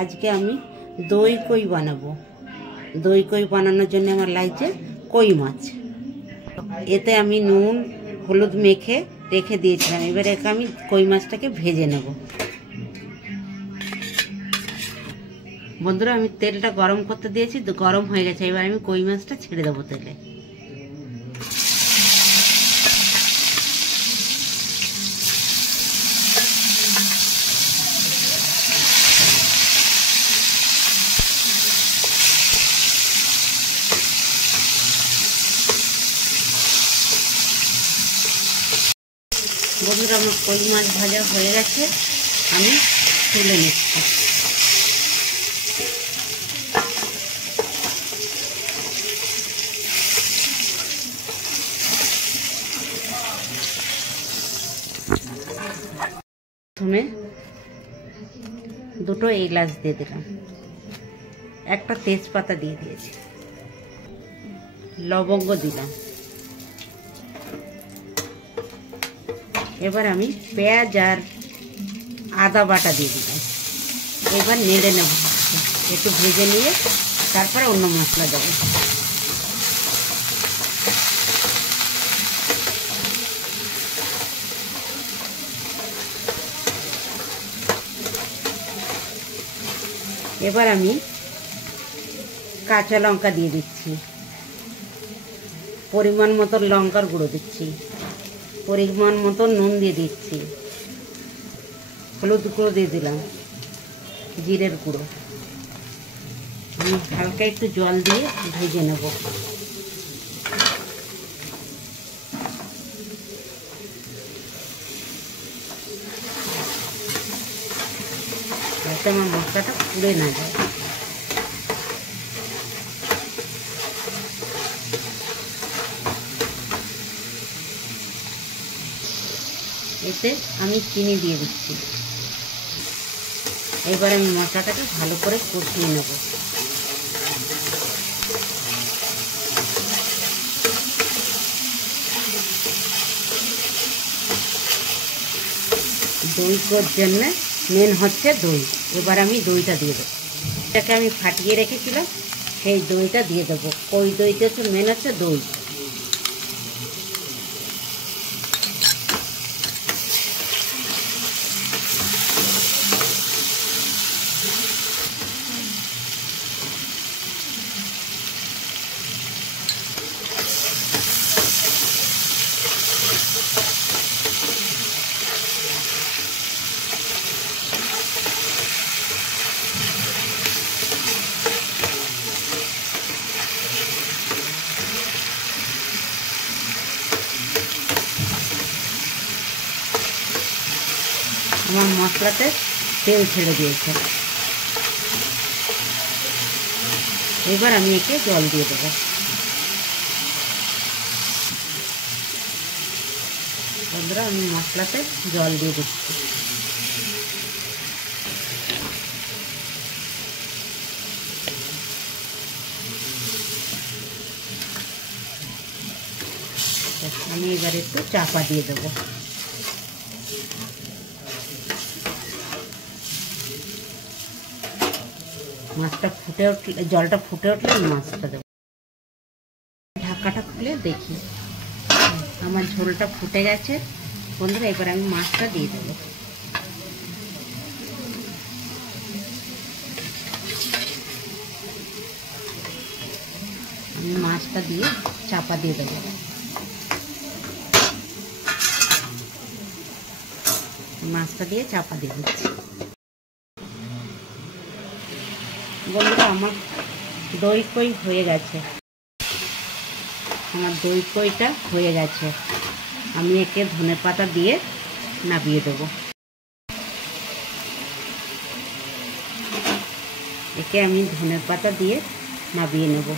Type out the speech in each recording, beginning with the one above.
আজকে আমি দই কই বানাবো। দই কই বানানোর জন্য আমার লাগছে কই মাছ। এতে আমি নুন হলুদ মেখে রেখে দিয়েছিলাম। এবারে আমি কই মাছটাকে ভেজে নেব। বন্ধুরা, আমি তেলটা গরম করতে দিয়েছি, গরম হয়ে গেছে। এবার আমি কই মাছটা ছেড়ে দেবো তেলে। বন্ধুরা, আমার কই মাছ ভাজা হয়ে গেছে, আমি তুলে নিচ্ছি। প্রথমে দুটো এলাচ দিয়ে দিলাম, একটা তেজপাতা দিয়ে দিয়েছি, লবঙ্গ দিলাম। এবার আমি পেঁয়াজ আর আদা বাটা দিয়ে দিলাম। এবার নেড়ে নেব, একটু ভেজে নিয়ে তারপরে অন্য মশলা দেবো। এবার আমি কাঁচা লঙ্কা দিয়ে দিচ্ছি, পরিমাণ মতো লঙ্কার গুঁড়ো দিচ্ছি, পরিমাণ মতো নুন দিয়ে দিচ্ছি, হলুদ গুঁড়ো দিয়ে দিলাম, জিরের গুঁড়ো। আমি হালকা একটু জল দিয়ে ভেজে নেব। যাতে আমার মশলাটা পুড়ে না যায়। এতে আমি চিনি দিয়ে দিচ্ছি। এবার আমি মশলাটাকে ভালো করে কষিয়ে নেব। দই কোর জন্য মেন হচ্ছে দই। এবার আমি দইটা দিয়ে দেবো। এটাকে আমি ফাটিয়ে রেখেছিলাম, সেই দইটা দিয়ে দেবো। ওই দইটা হচ্ছে মেন হচ্ছে দই। আমার মশলাতে তেল ছেড়ে দিয়েছে। এবার আমি একে জল দিয়ে দেবো। বন্ধুরা, আমি মশলাতে জল দিয়ে দিচ্ছি। আমি এবার একটু চাপা দিয়ে দেবো। মাছটা ফুটে উঠলে, জলটা ফুটে উঠলে আমি মাছটা দেবো। ঢাকাটা খুলে দেখি আমার ঝোলটা ফুটে গেছে। বন্ধুরা, এবার আমি মাছটা দিয়ে দেবো। আমি মাছটা দিয়ে চাপা দিয়ে দেবো। মাছটা দিয়ে চাপা দিয়ে দিচ্ছি। বন্ধুরা, আমার দই কই হয়ে গেছে। আমার দই কইটা হয়ে গেছে। আমি একে ধনেপাতা দিয়ে নামিয়ে দেবো। একে আমি ধনেপাতা দিয়ে নামিয়ে নেব।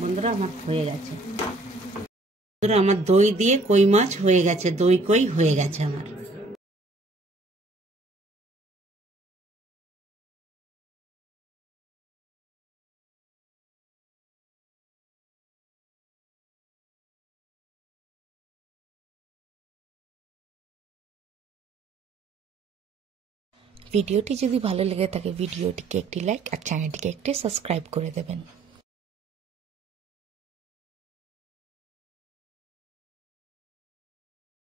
বন্ধুরা, আমার হয়ে গেছে। আমার দই দিয়ে কই মাছ হয়ে গেছে, দই কই হয়ে গেছে আমার। ভিডিওটি যদি ভালো লেগে থাকে ভিডিওটিকে একটি লাইক আর চ্যানেলটিকে একটি সাবস্ক্রাইব করে দেবেন।